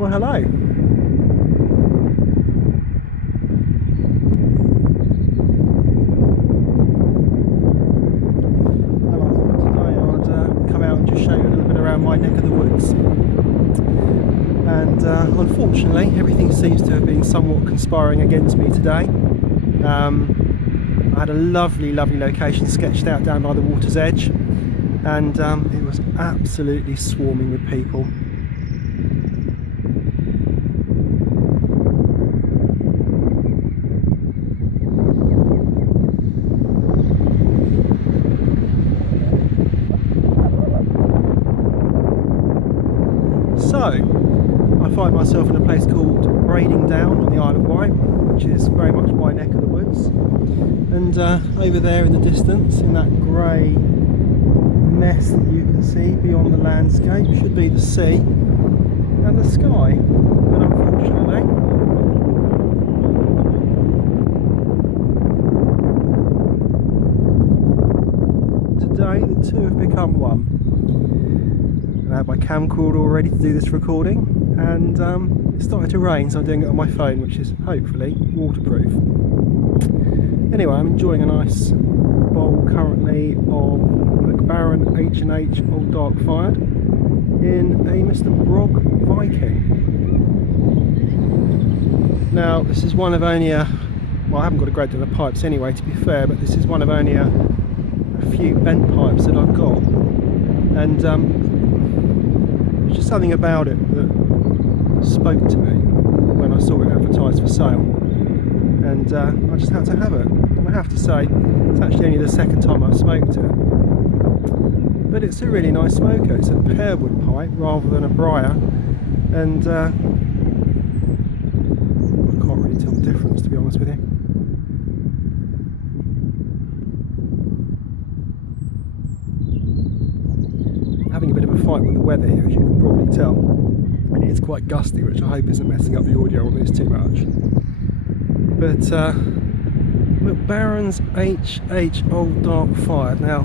Well, hello. Well, I thought today I'd come out and just show you a little bit around my neck of the woods. And unfortunately, everything seems to have been somewhat conspiring against me today. I had a lovely location sketched out down by the water's edge, and it was absolutely swarming with people. So, I find myself in a place called Brading Down on the Isle of Wight, which is very much my neck of the woods. And over there in the distance, in that grey mess that you can see beyond the landscape, should be the sea and the sky. But unfortunately, today the two have become one. I have my camcorder all ready to do this recording, and it started to rain, so I'm doing it on my phone, which is hopefully waterproof. Anyway, I'm enjoying a nice bowl currently of Baren H&H Old Dark Fired in a Mr Brog Viking. Now, this is one of only well, I haven't got a great deal of pipes anyway, to be fair, but this is one of only a few bent pipes that I've got, and there's just something about it that spoke to me when I saw it advertised for sale, and I just had to have it. And I have to say, it's actually only the second time I've smoked it, but it's a really nice smoker. It's a pearwood pipe rather than a briar, and I can't really tell the difference, to be honest with you. Having a bit of a fight with the weather here, as you can probably tell, and it is quite gusty, which I hope isn't messing up the audio on this too much. But Baren's H&H Old Dark Fired. Now,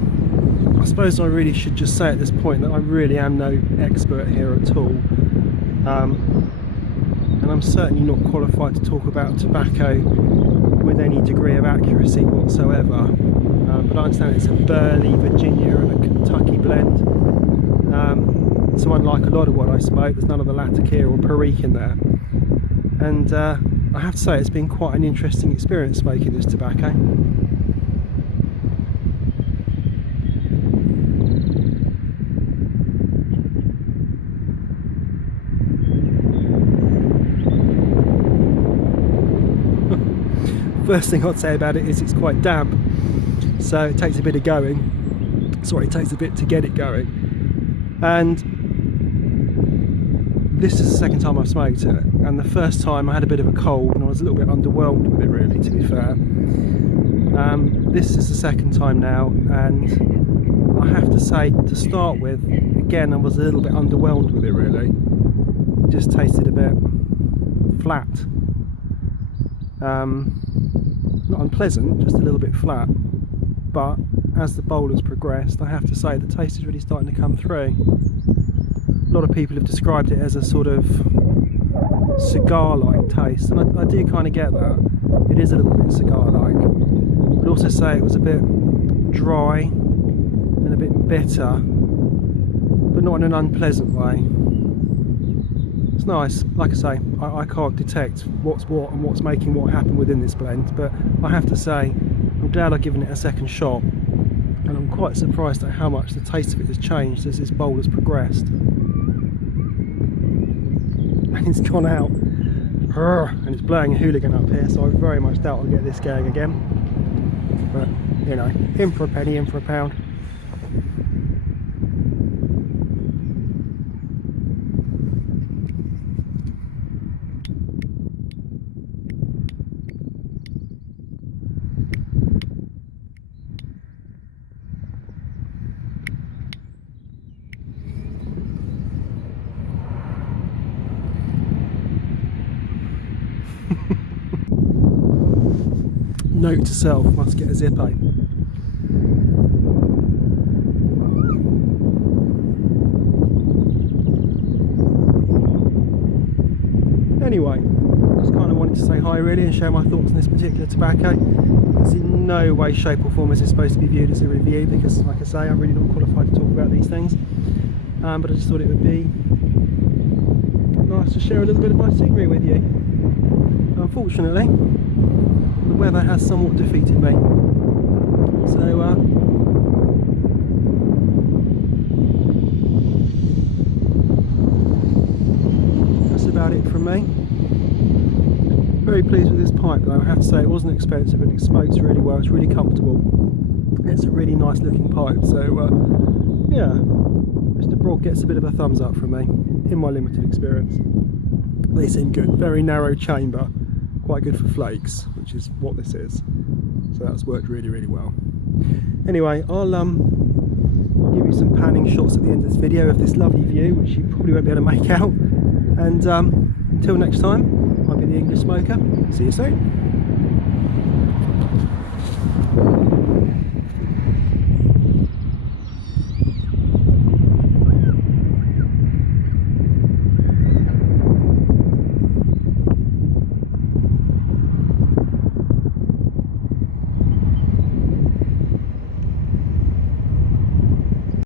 I suppose I really should just say at this point that I really am no expert here at all, and I'm certainly not qualified to talk about tobacco with any degree of accuracy whatsoever. But I understand it's a Burley, Virginia and a Kentucky blend. So unlike a lot of what I smoke, there's none of the Latakia or Perique in there. And I have to say, it's been quite an interesting experience smoking this tobacco. First thing I'd say about it is it's quite damp, so it takes a bit of going. Sorry, it takes a bit to get it going. And this is the second time I've smoked it, and the first time I had a bit of a cold and I was a little bit underwhelmed with it, really, to be fair. This is the second time now, and I have to say, to start with, again, I was a little bit underwhelmed with it, really. It just tasted a bit flat. Not unpleasant, just a little bit flat. But as the bowl has progressed, I have to say the taste is really starting to come through. A lot of people have described it as a sort of cigar-like taste, and I do kind of get that. It is a little bit cigar-like. I'd also say it was a bit dry and a bit bitter, but not in an unpleasant way. It's nice. Like I say, I can't detect what's what and what's making what happen within this blend, but I have to say, I'm glad I've given it a second shot, and I'm quite surprised at how much the taste of it has changed as this bowl has progressed. And it's gone out, and it's blowing a hooligan up here, so I very much doubt I'll get this going again. But, you know, in for a penny, in for a pound. Note to self, must get a Zippo. Anyway, just kind of wanted to say hi really and share my thoughts on this particular tobacco. It's in no way, shape or form is it supposed to be viewed as a review, because like I say, I'm really not qualified to talk about these things, but I just thought it would be nice to share a little bit of my scenery with you. Unfortunately, the weather has somewhat defeated me, so that's about it from me. Very pleased with this pipe though, I have to say. It wasn't expensive and it smokes really well, it's really comfortable. It's a really nice looking pipe, so yeah, Mr Brog gets a bit of a thumbs up from me, in my limited experience. They seem good, very narrow chamber, quite good for flakes, which is what this is. So that's worked really, really well. Anyway, I'll give you some panning shots at the end of this video of this lovely view, which you probably won't be able to make out. And until next time, I'll be the English Smoker. See you soon.